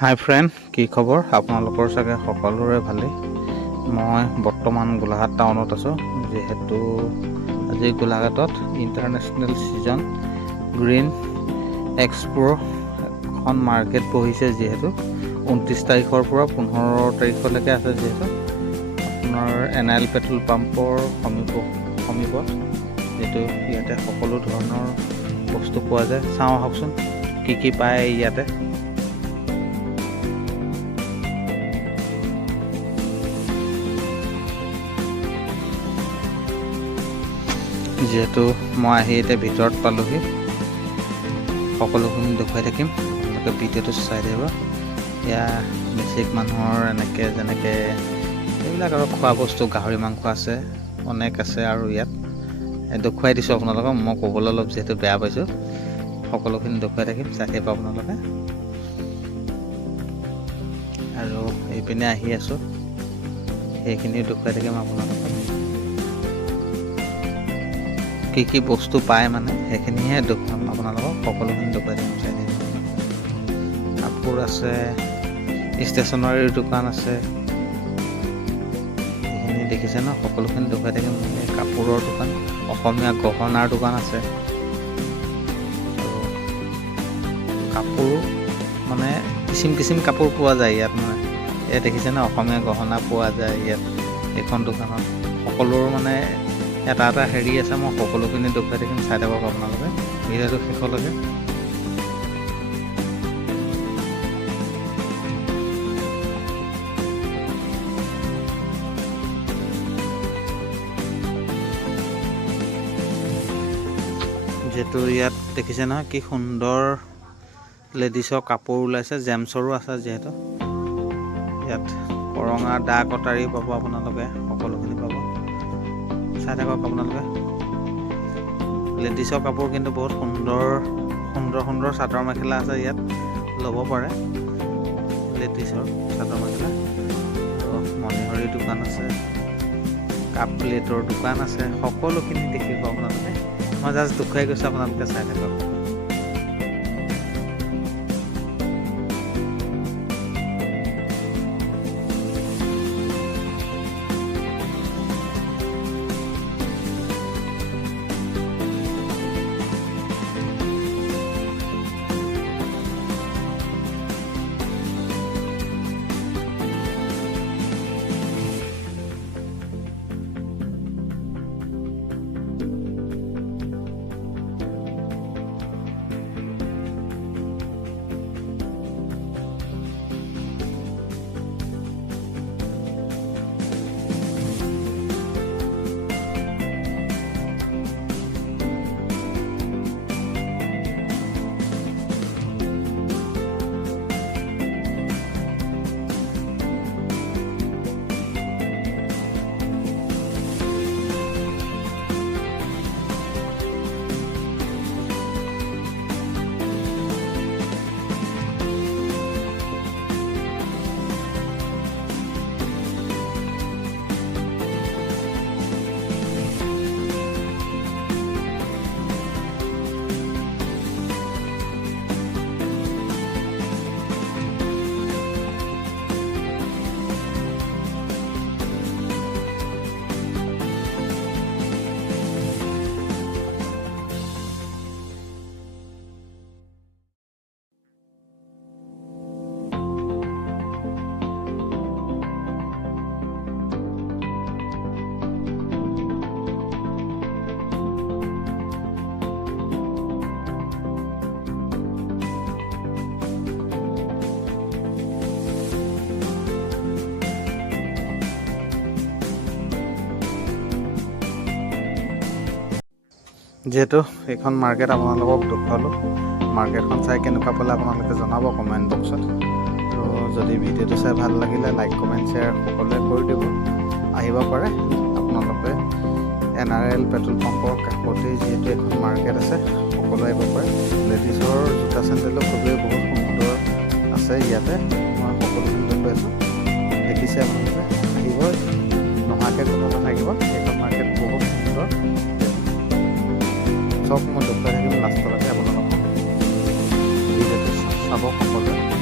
হাই friend, কি খবৰ? আপোনালোকৰ চাগে সকলোৰে ভালেই। মই বৰ্তমান গোলাঘাট টাউনত আছোঁ, যিহেতু আজি গোলাঘাটত ইণ্টাৰনেশ্যনেল ছিজন গ্ৰীণ এক্সপ'ৰ এখন মাৰ্কেট বহিছে। যিহেতু 29 তাৰিখৰ পৰা 15 তাৰিখলৈকে আছে। যিহেতু আপোনাৰ NIL পেট্ৰল পাম্পৰ সমীপত যিহেতু ইয়াতে সকলো ধৰণৰ বস্তু পোৱা যায়। চাওঁ আহকচোন কি কি পায় ইয়াতে। যিহেতু মই আহি এতিয়া ভিতৰত পালোহি, সকলোখিনি দেখুৱাই থাকিম, আপোনালোকে ভিডিঅ'টো চাই থাকিব। এয়া বেছিক মানুহৰ যেনেকৈ এইবিলাক আৰু খোৱা বস্তু, গাহৰি মাংস আছে, অনেক আছে। আৰু ইয়াত দেখুৱাই দিছোঁ আপোনালোকক। মই ক'বলৈ অলপ যিহেতু বেয়া পাইছোঁ, সকলোখিনি দেখুৱাই থাকিম, চাই থাকিব আপোনালোকে। আৰু এইপিনে আহি আছোঁ, সেইখিনিও দেখুৱাই থাকিম আপোনালোকক। কি কি বস্তু পায় সেইখিনিহে দেখুৱাম আপোনালোকক, সকলোখিনি দেখুৱাই দিম, চাই দিম। কাপোৰ আছে, ষ্টেচনাৰীৰ দোকান আছে, এইখিনি দেখিছে ন, সকলোখিনি দেখুৱাই থাকিম। কাপোৰৰ দোকান, অসমীয়া গহনাৰ দোকান আছে। আৰু কাপোৰ কিচিম কাপোৰ পোৱা যায় ইয়াত। ইয়াত দেখিছে ন, অসমীয়া গহনা পোৱা যায় ইয়াত। এইখন দোকানত সকলোৰ এটা এটা হেৰি আছে। মই সকলোখিনি দেখুৱাই থাকিম, চাই থাকক আপোনালোকে ভিডিঅ'টো শেষলৈকে। যিহেতু ইয়াত দেখিছে নহয়, কি সুন্দৰ লেডিছৰ কাপোৰ ওলাইছে, জেমছৰো আছে। যিহেতু ইয়াত কৰঙা দা কটাৰী পাব আপোনালোকে, সকলোখিনি পাব, চাই থাকক আপোনালোকে। লেডিছৰ কাপোৰ কিন্তু বহুত সুন্দৰ চাদৰ মেখেলা আছে, ইয়াত ল'ব পাৰে। লেডিছৰ চাদৰ মেখেলা, মণিহাৰী দোকান আছে, কাপ প্লেটৰ দোকান আছে, সকলোখিনি দেখিব আপোনালোকে। মই জাষ্ট দেখুৱাই গৈছোঁ, আপোনালোকে চাই থাকক। যিহেতু এইখন মাৰ্কেট আপোনালোকক দেখুৱালোঁ, মাৰ্কেটখন চাই কেনেকুৱা পালে আপোনালোকে জনাব কমেণ্ট বক্সত। আৰু যদি ভিডিঅ'টো চাই ভাল লাগিলে লাইক, কমেণ্ট, শ্বেয়াৰ সকলোৱে কৰি দিব। আহিব পাৰে আপোনালোকে NIL পেট্ৰল পাম্পৰ কাষতেই যিহেতু এখন মাৰ্কেট আছে, সকলোৱে আহিব পাৰে। লেডিছৰ জোতা চেণ্ডেলো খুবেই বহুত সুন্দৰ আছে ইয়াতে। মই সকলোখিনি দেখুৱাই আছোঁ, দেখিছে আপোনালোকে। আহিব, নোহোৱাকৈ কোনো নাথাকিব। এইখন মাৰ্কেট বহুত সুন্দৰ, চব মই দেখুৱাই থাকিম লাষ্টলৈকে আপোনালোকক। ভিডিঅ'টো চাব সকলোৱে।